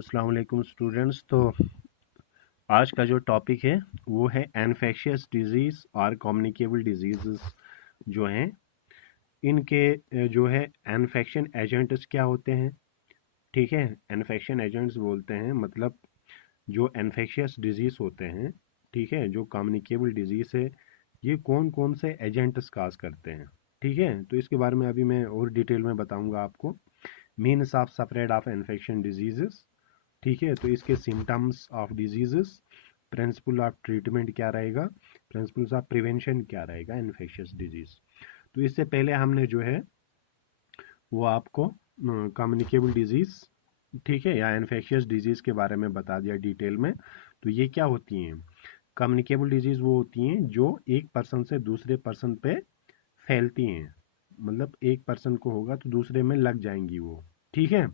अस्सलाम वालेकुम स्टूडेंट्स। तो आज का जो टॉपिक है वो है इन्फेक्शियस डिजीज़ और कम्युनिकेबल डिजीज़ जो हैं इनके जो है इन्फेक्शन एजेंट्स क्या होते हैं। ठीक है, इन्फेक्शन एजेंट्स बोलते हैं मतलब जो इन्फेक्शियस डिजीज़ होते हैं, ठीक है, जो कम्युनिकेबल डिजीज़ है, ये कौन कौन से एजेंट्स काज करते हैं। ठीक है, तो इसके बारे में अभी मैं और डिटेल में बताऊंगा आपको। Means of spread of infection disease, ठीक है, तो इसके symptoms of diseases, principle of treatment क्या रहेगा, प्रिंसिपल्स ऑफ प्रिवेंशन क्या रहेगा इन्फेक्शियस डिजीज। तो इससे पहले हमने जो है वो आपको कम्युनिकेबल डिजीज, ठीक है, या इन्फेक्शियस डिजीज के बारे में बता दिया डिटेल में। तो ये क्या होती हैं? कम्युनिकेबल डिजीज वो होती हैं जो एक पर्सन से दूसरे पर्सन पे फैलती हैं, मतलब एक पर्सन को होगा तो दूसरे में लग जाएंगी वो। ठीक है,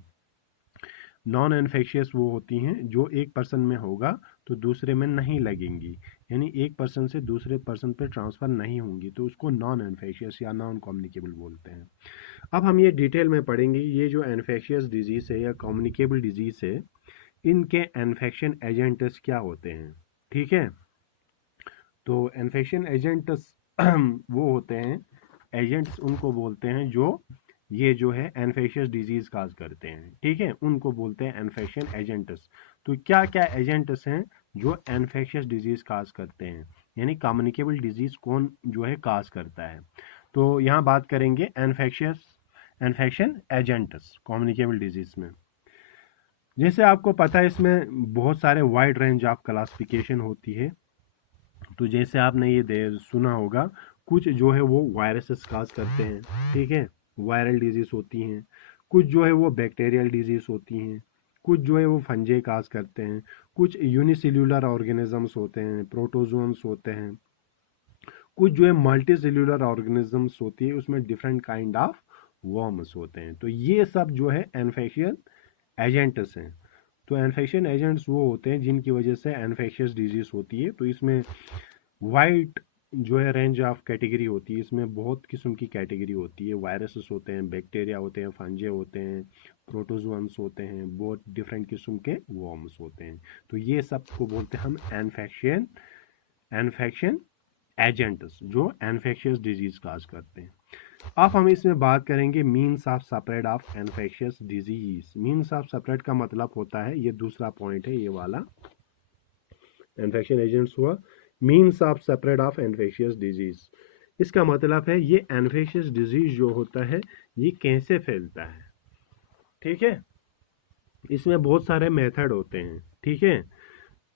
नॉन इन्फेक्शियस वो होती हैं जो एक पर्सन में होगा तो दूसरे में नहीं लगेंगी, यानी एक पर्सन से दूसरे पर्सन पे ट्रांसफ़र नहीं होंगी, तो उसको नॉन इन्फेक्शियस या नॉन कम्युनिकेबल बोलते हैं। अब हम ये डिटेल में पढ़ेंगे, ये जो इन्फेक्शियस डिजीज़ है या कम्युनिकेबल डिजीज़ है, इनके इन्फेक्शन एजेंट्स क्या होते हैं। ठीक है, तो इन्फेक्शन एजेंट्स वो होते हैं, एजेंट्स उनको बोलते हैं जो ये जो है इन्फेक्शियस डिजीज काज करते हैं। ठीक है, उनको बोलते हैं इन्फेक्शन एजेंट्स। तो क्या क्या एजेंट्स हैं जो इन्फेक्शियस डिजीज काज करते हैं, यानी कम्युनिकेबल डिजीज कौन जो है काज करता है। तो यहाँ बात करेंगे इन्फेक्शन एजेंट्स कम्युनिकेबल डिजीज में। जैसे आपको पता है इसमें बहुत सारे वाइड रेंज ऑफ क्लासिफिकेशन होती है। तो जैसे आपने ये सुना होगा, कुछ जो है वो वायरसेस काज करते हैं, ठीक है, वायरल डिजीज होती हैं। कुछ जो है वो बैक्टीरियल डिजीज होती हैं। कुछ जो है वो फंजे काज करते हैं। कुछ यूनिसेल्यूलर ऑर्गेनिजम्स होते हैं, प्रोटोजोन्स होते हैं। कुछ जो है मल्टी सेल्यूलर ऑर्गेनिजम्स होती है, उसमें डिफरेंट काइंड ऑफ वर्म्स होते हैं। तो ये सब जो है इन्फेक्शन एजेंट्स हैं। तो इन्फेक्शन एजेंट्स वो होते हैं जिनकी वजह से इन्फेक्शियस डिजीज होती है। तो इसमें वाइड जो है रेंज ऑफ कैटेगरी होती है, इसमें बहुत किस्म की कैटेगरी होती है। वायरसेस होते हैं, बैक्टीरिया होते हैं, फंजे होते हैं, प्रोटोजोन्स होते हैं, बहुत डिफरेंट किस्म के वर्म्स होते हैं। तो ये सब को बोलते हैं हम इन्फेक्शन एजेंट्स जो इन्फेक्शियस डिजीज काज करते हैं। अब हम इसमें बात करेंगे means of spread of infectious disease. Means of spread का मतलब होता है, ये दूसरा पॉइंट है ये वाला, इन्फेक्शन एजेंट्स हुआ, means of spread of infectious disease. इसका मतलब है ये इन्फेक्शियस डिजीज जो होता है ये कैसे फैलता है। ठीक है, इसमें बहुत सारे मेथड होते हैं। ठीक है,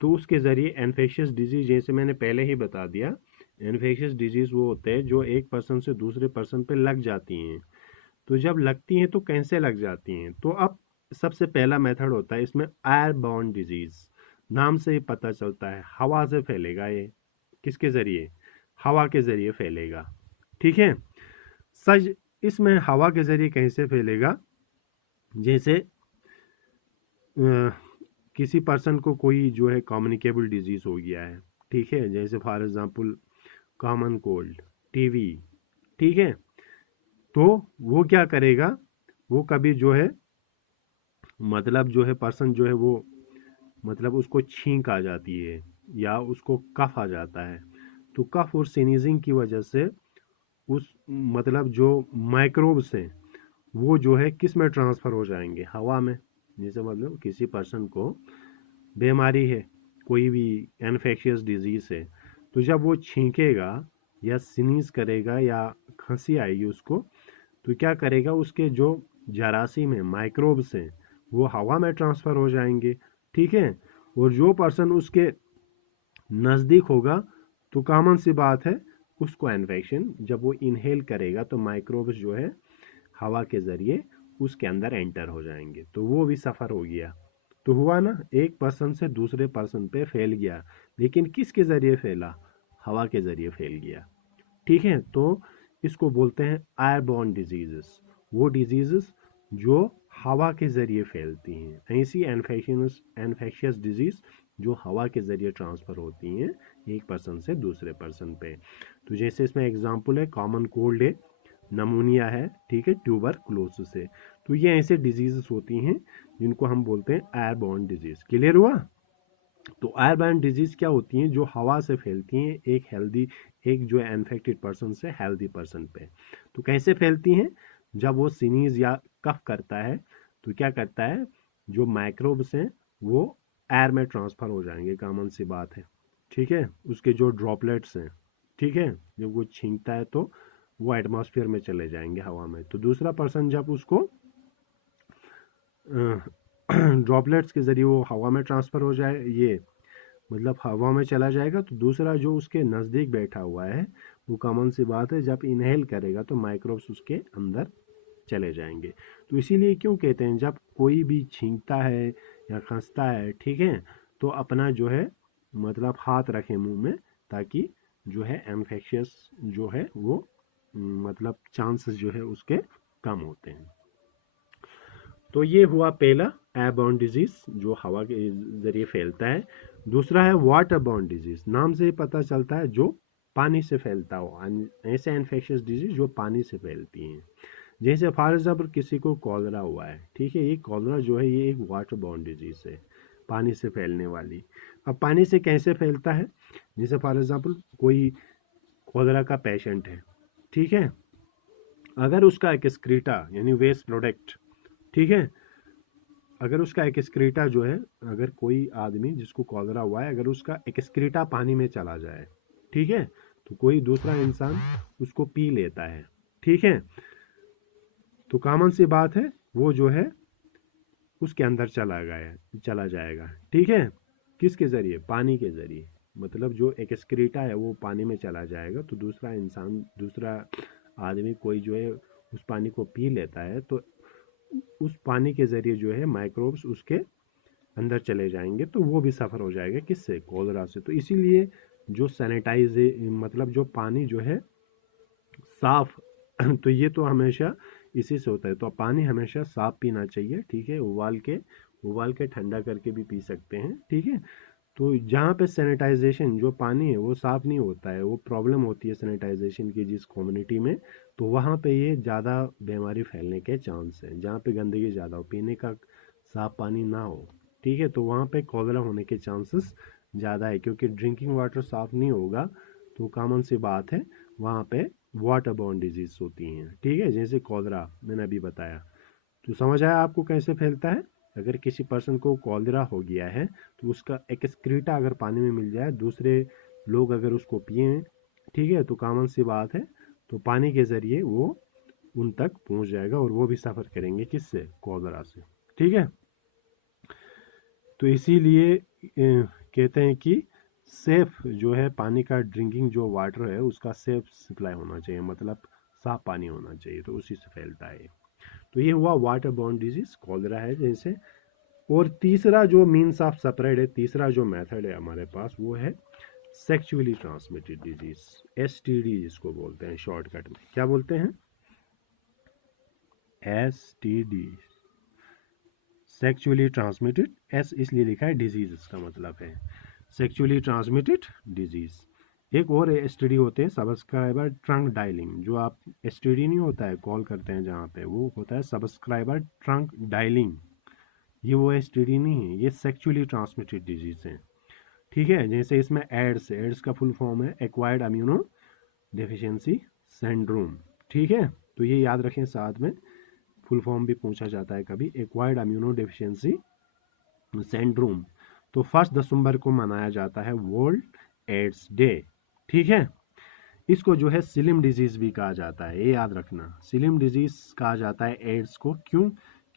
तो उसके ज़रिए इन्फेक्शियस डिजीज, जैसे मैंने पहले ही बता दिया, इन्फेक्शियस डिजीज वो होते हैं जो एक पर्सन से दूसरे पर्सन पे लग जाती हैं। तो जब लगती हैं तो कैसे लग जाती हैं, तो अब सबसे पहला मेथड होता है इसमें एयरबॉर्न डिजीज। नाम से ही पता चलता है हवा से फैलेगा ये। किसके ज़रिए? हवा के ज़रिए फैलेगा। ठीक है, सच इसमें हवा के ज़रिए कैसे फैलेगा, जैसे किसी पर्सन को कोई जो है कम्युनिकेबल डिजीज़ हो गया है, ठीक है, जैसे for example common cold, TV, ठीक है, तो वो क्या करेगा, वो कभी जो है मतलब जो है पर्सन जो है वो मतलब उसको छींक आ जाती है या उसको कफ आ जाता है, तो कफ और स्नीजिंग की वजह से उस मतलब जो माइक्रोब्स हैं वो जो है किस में ट्रांसफ़र हो जाएंगे, हवा में। जैसे मतलब किसी पर्सन को बीमारी है, कोई भी इन्फेक्शियस डिजीज़ है, तो जब वो छींकेगा या स्नीज करेगा या खांसी आएगी उसको, तो क्या करेगा, उसके जो जरासीम है, माइक्रोब्स हैं, वो हवा में ट्रांसफ़र हो जाएंगे। ठीक है, और जो पर्सन उसके नज़दीक होगा तो कॉमन सी बात है उसको इन्फेक्शन, जब वो इनहेल करेगा तो माइक्रोब्स जो है हवा के ज़रिए उसके अंदर एंटर हो जाएंगे, तो वो भी सफ़र हो गया। तो हुआ ना, एक पर्सन से दूसरे पर्सन पे फैल गया, लेकिन किसके ज़रिए फैला? हवा के ज़रिए फैल गया। ठीक है, तो इसको बोलते हैं एयरबॉर्न डिजीज़, वो डिजीज़ जो हवा के ज़रिए फैलती हैं। ऐसी इन्फेक्शियस डिजीज़ जो हवा के ज़रिए ट्रांसफ़र होती हैं एक पर्सन से दूसरे पर्सन पे। तो जैसे इसमें एग्जांपल है, कॉमन कोल्ड है, नमूनिया है, ठीक है, ट्यूबरकुलोसिस है। तो ये ऐसे डिजीज़ होती हैं जिनको हम बोलते हैं एयरबॉर्न डिजीज़। क्लियर हुआ? तो एयरबॉर्न डिजीज़ क्या होती हैं? जो हवा से फैलती हैं एक जो इन्फेक्टेड पर्सन से हेल्दी पर्सन पे। तो कैसे फैलती हैं? जब वो स्नीज या कफ करता है तो क्या करता है, जो माइक्रोब्स हैं वो एयर में ट्रांसफ़र हो जाएंगे, कॉमन सी बात है, ठीक है। उसके जो ड्रॉपलेट्स हैं, ठीक है, जब वो छींकता है तो वो एटमॉस्फेयर में चले जाएंगे, हवा में। तो दूसरा पर्सन जब उसको ड्रॉपलेट्स के ज़रिए वो हवा में ट्रांसफ़र हो जाए, ये मतलब हवा में चला जाएगा, तो दूसरा जो उसके नज़दीक बैठा हुआ है वो कॉमन सी बात है, जब इनहेल करेगा तो माइक्रोब्स उसके अंदर चले जाएंगे। तो इसीलिए क्यों कहते हैं जब कोई भी छींकता है या खांसता है, ठीक है, तो अपना जो है मतलब हाथ रखें मुंह में, ताकि जो है इन्फेक्शियस जो है वो मतलब चांसेस जो है उसके कम होते हैं। तो ये हुआ पहला एयरबॉर्न डिजीज़ जो हवा के ज़रिए फैलता है। दूसरा है वाटरबॉर्न डिजीज़। नाम से ही पता चलता है जो पानी से फैलता हो, ऐसे इन्फेक्शियस डिजीज़ जो पानी से फैलती हैं। जैसे फॉर एग्जाम्पल किसी को कॉलरा हुआ है, ठीक है, ये कॉलरा जो है ये एक वाटरबॉर्न डिजीज़ है, पानी से फैलने वाली। अब पानी से कैसे फैलता है? जैसे फॉर एग्जाम्पल कोई कॉलरा का पेशेंट है, ठीक है, अगर उसका एक्सक्रीटा यानी वेस्ट प्रोडक्ट, ठीक है, अगर उसका एक्सक्रीटा जो है, अगर कोई आदमी जिसको कॉलरा हुआ है अगर उसका एक्सक्रीटा पानी में चला जाए, ठीक है, तो कोई दूसरा इंसान उसको पी लेता है, ठीक है, तो कॉमन सी बात है वो जो है उसके अंदर चला जाएगा, ठीक है, किसके ज़रिए? पानी के ज़रिए। मतलब जो एक्सक्रीटा है वो पानी में चला जाएगा, तो दूसरा इंसान, दूसरा आदमी कोई जो है उस पानी को पी लेता है, तो उस पानी के ज़रिए जो है माइक्रोब्स उसके अंदर चले जाएंगे, तो वो भी सफ़र हो जाएगा, किससे? कॉलरा से। तो इसीलिए जो सैनिटाइज मतलब जो पानी जो है साफ तो ये तो हमेशा इसी से होता है, तो पानी हमेशा साफ पीना चाहिए, ठीक है, उबाल के ठंडा करके भी पी सकते हैं, ठीक है। तो जहाँ पे सैनिटाइजेशन जो पानी है वो साफ़ नहीं होता है, वो प्रॉब्लम होती है सैनिटाइजेशन की जिस कम्युनिटी में, तो वहाँ पे ये ज़्यादा बीमारी फैलने के चांस हैं। जहाँ पे गंदगी ज़्यादा हो, पीने का साफ़ पानी ना हो, ठीक है, तो वहाँ पे कॉलरा होने के चांसेस ज़्यादा है, क्योंकि ड्रिंकिंग वाटर साफ़ नहीं होगा, तो कॉमन सी बात है वहाँ पे वाटर बॉर्न डिजीज़ होती हैं, ठीक है, जैसे कॉलरा मैंने अभी बताया। तो समझ आया आपको कैसे फैलता है? अगर किसी पर्सन को कॉलरा हो गया है तो उसका एक्सक्रीटा अगर पानी में मिल जाए, दूसरे लोग अगर उसको पिए, ठीक है, तो कॉमन सी बात है, तो पानी के ज़रिए वो उन तक पहुंच जाएगा और वो भी सफ़र करेंगे, किससे? कॉलरा से, ठीक है। तो इसीलिए कहते हैं कि सेफ जो है पानी का, ड्रिंकिंग जो वाटर है उसका सेफ सप्लाई होना चाहिए, मतलब साफ पानी होना चाहिए, तो उसी से फैलता है। तो ये हुआ वाटर बॉर्न डिजीज, कॉलरा है जैसे। और तीसरा जो मीन्स ऑफ स्प्रेड है, तीसरा जो मेथड है हमारे पास, वो है सेक्सुअली ट्रांसमिटेड डिजीज, एसटीडी जिसको बोलते हैं शॉर्टकट में। क्या बोलते हैं? STD, sexually transmitted. एस इसलिए लिखा है, डिजीज इसका मतलब है सेक्सुअली ट्रांसमिटेड डिजीज। एक और एसटीडी होते हैं सब्सक्राइबर ट्रंक डायलिंग, जो आप एसटीडी नहीं होता है कॉल करते हैं जहाँ पे, वो होता है सब्सक्राइबर ट्रंक डायलिंग। ये वो एसटीडी नहीं है, ये सेक्सुअली ट्रांसमिटेड डिजीज है, ठीक है। जैसे इसमें एड्स, एड्स का फुल फॉर्म है एक्वायर्ड इम्यूनो डेफिशिएंसी सिंड्रोम, ठीक है, तो ये याद रखें, साथ में फुल फॉर्म भी पूछा जाता है कभी, एक्वायर्ड इम्यूनो डेफिशिएंसी सिंड्रोम। तो 1 दिसंबर को मनाया जाता है वर्ल्ड एड्स डे, ठीक है। इसको जो है सिलिम डिजीज़ भी कहा जाता है, ये याद रखना, सिलिम डिजीज़ कहा जाता है एड्स को। क्यों?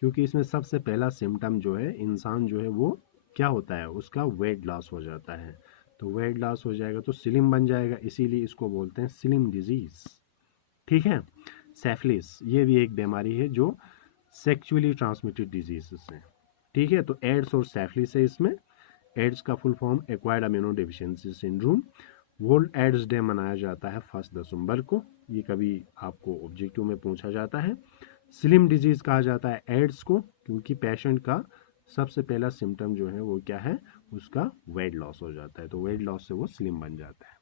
क्योंकि इसमें सबसे पहला सिम्टम जो है, इंसान जो है वो क्या होता है, उसका वेट लॉस हो जाता है, तो वेट लॉस हो जाएगा तो स्लिम बन जाएगा, इसीलिए इसको बोलते हैं स्लिम डिजीज़, ठीक है। सेफलिस, ये भी एक बीमारी है जो सेक्सुअली ट्रांसमिटेड डिजीज़ है, ठीक है। तो एड्स और सेफलिस है इसमें। एड्स का full form acquired immuno deficiency syndrome. World AIDS day मनाया जाता है 1 दिसंबर को, ये कभी आपको ऑब्जेक्टिव में पूछा जाता है। स्लिम डिजीज कहा जाता है एड्स को, क्योंकि पेशेंट का सबसे पहला सिम्टम जो है वो क्या है, उसका वेट लॉस हो जाता है, तो वेट लॉस से वो स्लिम बन जाता है।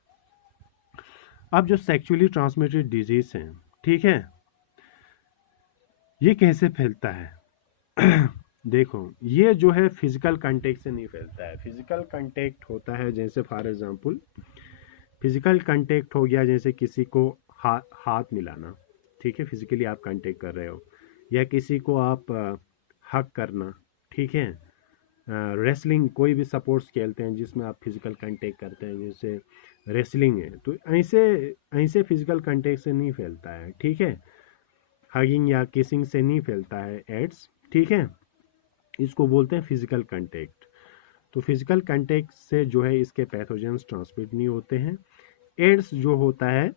अब जो सेक्सुअली ट्रांसमिटेड डिजीज हैं, ठीक है, ये कैसे फैलता है? देखो, ये जो है फिजिकल कांटेक्ट से नहीं फैलता है। फिजिकल कांटेक्ट होता है जैसे फॉर एग्जांपल, फिजिकल कांटेक्ट हो गया जैसे किसी को हाथ मिलाना, ठीक है, फिजिकली आप कांटेक्ट कर रहे हो, या किसी को आप हक करना, ठीक है। रेसलिंग, कोई भी स्पोर्ट्स खेलते हैं जिसमें आप फिजिकल कांटेक्ट करते हैं, जैसे रेसलिंग है, तो ऐसे ऐसे फिजिकल कांटेक्ट से नहीं फैलता है, ठीक है। हगिंग या किसिंग से नहीं फैलता है एड्स, ठीक है। इसको बोलते हैं फिजिकल कांटेक्ट। तो फिजिकल कांटेक्ट से जो है इसके पैथोजेंस ट्रांसमिट नहीं होते हैं। एड्स जो होता है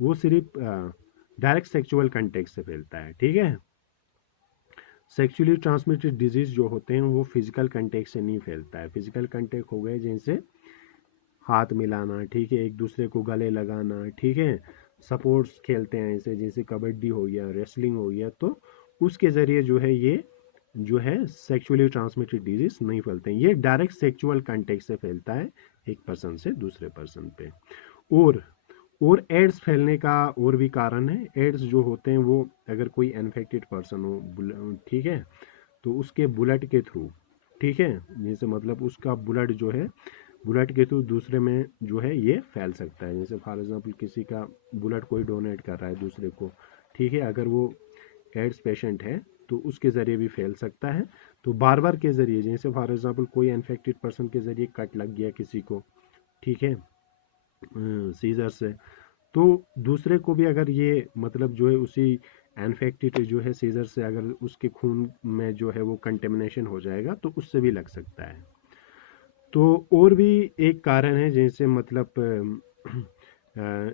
वो सिर्फ डायरेक्ट सेक्सुअल कांटेक्ट से फैलता है, ठीक है। सेक्सुअली ट्रांसमिटेड डिजीज जो होते हैं वो फिजिकल कांटेक्ट से नहीं फैलता है। फिजिकल कांटेक्ट हो गए जैसे हाथ मिलाना, ठीक है, एक दूसरे को गले लगाना, ठीक है, स्पोर्ट्स खेलते हैं ऐसे जैसे कबड्डी हो गया, रेसलिंग हो गया, तो उसके ज़रिए जो है ये जो है सेक्सुअली ट्रांसमिटेड डिजीज नहीं फैलते हैं। ये डायरेक्ट सेक्सुअल कांटेक्ट से फैलता है एक पर्सन से दूसरे पर्सन पे। और एड्स फैलने का और भी कारण है। एड्स जो होते हैं वो अगर कोई इन्फेक्टेड पर्सन हो, ठीक है, तो उसके ब्लड के थ्रू, ठीक है, जैसे मतलब उसका ब्लड जो है, ब्लड के थ्रू दूसरे में जो है ये फैल सकता है। जैसे फॉर एग्जांपल किसी का ब्लड कोई डोनेट कर रहा है दूसरे को, ठीक है, अगर वो एड्स पेशेंट है तो उसके ज़रिए भी फैल सकता है। तो बार बार के ज़रिए, जैसे फॉर एग्जांपल कोई इन्फेक्टेड पर्सन के ज़रिए कट लग गया किसी को, ठीक है, सीजर से, तो दूसरे को भी अगर ये मतलब जो है उसी इन्फेक्टेड जो है सीजर से अगर उसके खून में जो है वो कंटेमिनेशन हो जाएगा तो उससे भी लग सकता है। तो और भी एक कारण है जैसे मतलब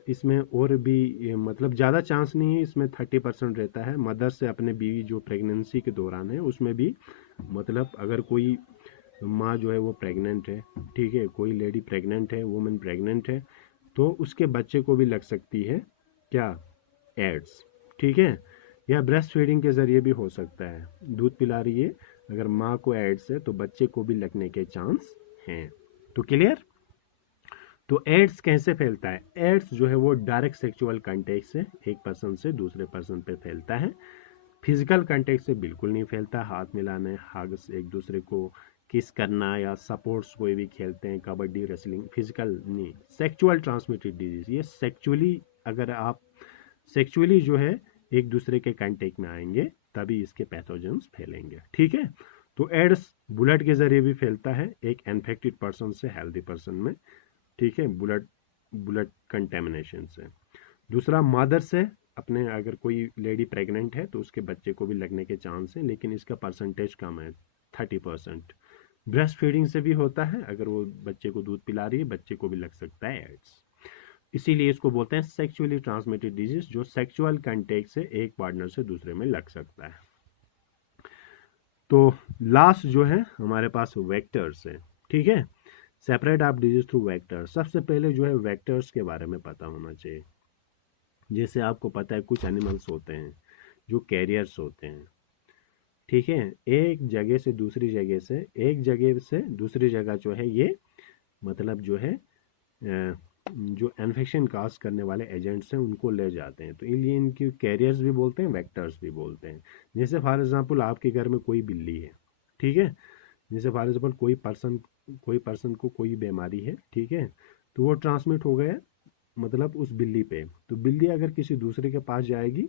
इसमें और भी मतलब ज़्यादा चांस नहीं है, इसमें 30% रहता है मदर से अपने बीवी जो प्रेगनेंसी के दौरान है उसमें भी, मतलब अगर कोई माँ जो है वो प्रेग्नेंट है, ठीक है, कोई लेडी प्रेग्नेंट है, वुमेन प्रेग्नेंट है, तो उसके बच्चे को भी लग सकती है क्या, एड्स, ठीक है। या ब्रेस्ट फीडिंग के ज़रिए भी हो सकता है, दूध पिला रही है, अगर माँ को एड्स है तो बच्चे को भी लगने के चांस हैं। तो क्लियर। तो एड्स कैसे फैलता है? एड्स जो है वो डायरेक्ट सेक्सुअल कांटेक्ट से एक पर्सन से दूसरे पर्सन पे फैलता है। फिजिकल कांटेक्ट से बिल्कुल नहीं फैलता। हाथ मिलाने, हग्स, एक दूसरे को किस करना या सपोर्ट्स कोई भी खेलते हैं, कबड्डी, रेसलिंग, फिजिकल नहीं। सेक्सुअल ट्रांसमिटेड डिजीज, ये सेक्सुअली, अगर आप सेक्सुअली जो है एक दूसरे के कांटेक्ट में आएंगे तभी इसके पैथोजेंस फैलेंगे, ठीक है। तो एड्स ब्लड के जरिए भी फैलता है एक इन्फेक्टेड पर्सन से हेल्दी पर्सन में, ठीक है, ब्लड ब्लड कंटेमिनेशन से। दूसरा मदर से अपने, अगर कोई लेडी प्रेग्नेंट है तो उसके बच्चे को भी लगने के चांस है, लेकिन इसका परसेंटेज कम है, 30%। ब्रेस्ट फीडिंग से भी होता है, अगर वो बच्चे को दूध पिला रही है बच्चे को भी लग सकता है एड्स। इसीलिए इसको बोलते हैं सेक्सुअली ट्रांसमिटेड डिजीज, जो सेक्सुअल कंटेक्ट से एक पार्टनर से दूसरे में लग सकता है। तो लास्ट जो है हमारे पास वेक्टर्स है, ठीक है। सेपरेट आप डिजीज थ्रू वेक्टर्स। सबसे पहले जो है वेक्टर्स के बारे में पता होना चाहिए। जैसे आपको पता है कुछ एनिमल्स होते हैं जो कैरियर्स होते हैं, ठीक है, एक जगह से दूसरी जगह से, एक जगह से दूसरी जगह जो है ये मतलब जो है जो इन्फेक्शन काज करने वाले एजेंट्स हैं उनको ले जाते हैं, तो इसलिए इनकी कैरियर्स भी बोलते हैं, वेक्टर्स भी बोलते हैं। जैसे फॉर एग्जांपल आपके घर में कोई बिल्ली है, ठीक है, जैसे फॉर एग्जांपल कोई पर्सन को कोई बीमारी है, ठीक है, तो वो ट्रांसमिट हो गया मतलब उस बिल्ली पे, तो बिल्ली अगर किसी दूसरे के पास जाएगी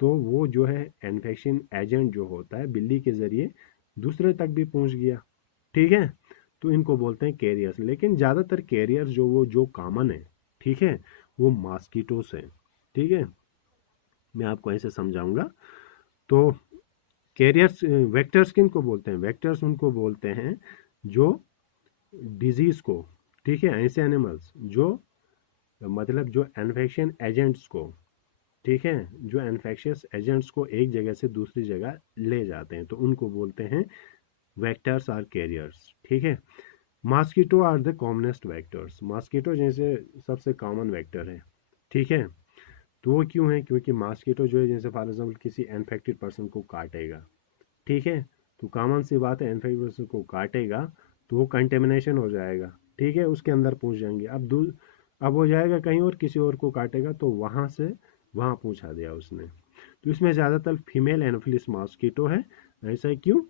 तो वो जो है इन्फेक्शन एजेंट जो होता है बिल्ली के ज़रिए दूसरे तक भी पहुंच गया, ठीक है। तो इनको बोलते हैं कैरियर्स। लेकिन ज़्यादातर कैरियर्स जो कॉमन है, ठीक है, वो मॉस्किटोस है, ठीक है। मैं आपको ऐसे समझाऊंगा। तो कैरियर्स, वेक्टर्स किन को बोलते हैं? वेक्टर्स उनको बोलते हैं जो डिजीज़ को, ठीक है, ऐसे एनिमल्स जो मतलब जो इन्फेक्शन एजेंट्स को, ठीक है, जो इन्फेक्शियस एजेंट्स को एक जगह से दूसरी जगह ले जाते हैं, तो उनको बोलते हैं वेक्टर्स और कैरियर्स, ठीक है। Mosquito are the commonest vectors. Mosquito जैसे सबसे कॉमन वेक्टर है, ठीक है। तो वो क्यों है? क्योंकि मॉस्किटो जो है जैसे फॉर एग्जाम्पल किसी इन्फेक्टेड पर्सन को काटेगा, ठीक है, तो कॉमन सी बात है, इन्फेक्टेड पर्सन को काटेगा तो वो कंटेमिनेशन हो जाएगा, ठीक है, उसके अंदर पहुंच जाएंगे। अब वो जाएगा कहीं और, किसी और को काटेगा तो वहाँ से वहाँ पहुँचा दिया उसने। तो इसमें ज़्यादातर फीमेल एनोफिलिस मॉस्किटो है। ऐसा क्यों?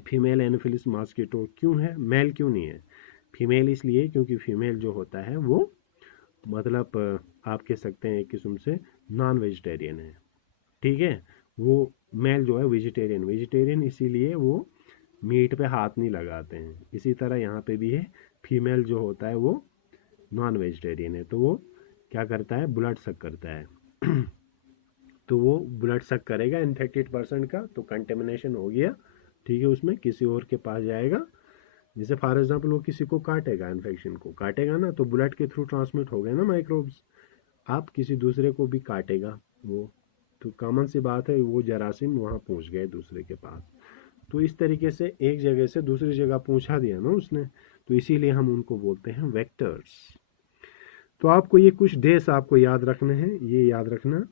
फीमेल एनोफिलिस मॉस्किटो क्यों है, मेल क्यों नहीं है? फीमेल इसलिए क्योंकि फीमेल जो होता है वो मतलब आप कह सकते हैं एक किस्म से नॉन वेजिटेरियन है, ठीक है। वो मेल जो है वेजिटेरियन, वेजिटेरियन इसीलिए वो मीट पे हाथ नहीं लगाते हैं। इसी तरह यहाँ पे भी है, फीमेल जो होता है वो नॉन वेजिटेरियन है, तो वो क्या करता है, ब्लड सक करता है तो वो ब्लड सक करेगा इन्फेक्टेड पर्सन का, तो कंटेमिनेशन हो गया, ठीक है, उसमें किसी और के पास जाएगा। जैसे फॉर एग्जांपल वो किसी को काटेगा, इन्फेक्शन को काटेगा ना, तो ब्लड के थ्रू ट्रांसमिट हो गए ना माइक्रोब्स। आप किसी दूसरे को भी काटेगा वो, तो कॉमन सी बात है, वो जरासीम वहाँ पहुँच गए दूसरे के पास। तो इस तरीके से एक जगह से दूसरी जगह पहुँचा दिया ना उसने, तो इसीलिए हम उनको बोलते हैं वेक्टर्स। तो आपको ये कुछ डेज आपको याद रखने हैं, ये याद रखना।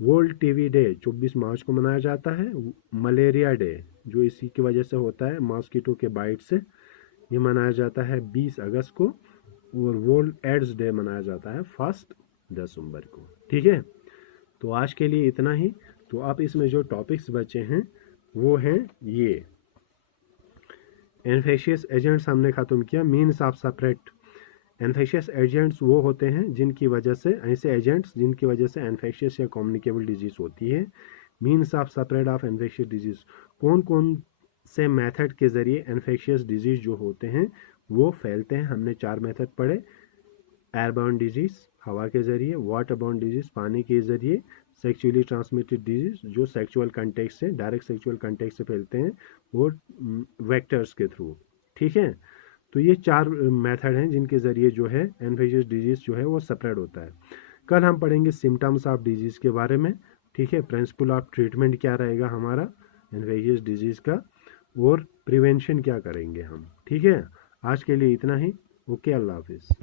वर्ल्ड टीबी डे 24 मार्च को मनाया जाता है। मलेरिया डे जो इसी की वजह से होता है, मॉस्किटो के बाइट से, ये मनाया जाता है 20 अगस्त को। और वर्ल्ड एड्स डे मनाया जाता है 1 दिसंबर को, ठीक है। तो आज के लिए इतना ही। तो आप इसमें जो टॉपिक्स बचे हैं वो हैं ये इन्फेक्शियस एजेंट्स हमने ख़त्म किया। Means of separate infectious agents वो होते हैं जिनकी वजह से, ऐसे एजेंट्स जिनकी वजह से इन्फेक्शियस या कम्युनिकेबल डिजीज़ होती है। Means of separate of infectious disease, कौन कौन से मेथड के ज़रिए इन्फेक्शियस डिजीज़ जो होते हैं वो फैलते हैं। हमने 4 मेथड पढ़े। एयरबॉर्न डिजीज़ हवा के ज़रिए, वाटरबॉर्न डिजीज़ पानी के ज़रिए, सेक्सुअली ट्रांसमिटेड डिजीज़ जो सेक्सुअल कंटेक्ट से, डायरेक्ट सेक्सुअल कंटेक्ट से फैलते हैं, वो वेक्टर्स के थ्रू, ठीक है। तो ये 4 मेथड हैं जिनके ज़रिए जो है इन्फेक्शियस डिजीज़ जो है वो स्प्रेड होता है। कल हम पढ़ेंगे सिम्टम्स ऑफ डिजीज़ के बारे में, ठीक है। प्रिंसिपल ऑफ ट्रीटमेंट क्या रहेगा हमारा इन्फेक्शियस डिजीज़ का, और प्रिवेंशन क्या करेंगे हम, ठीक है। आज के लिए इतना ही। ओके, अल्लाह हाफिज़।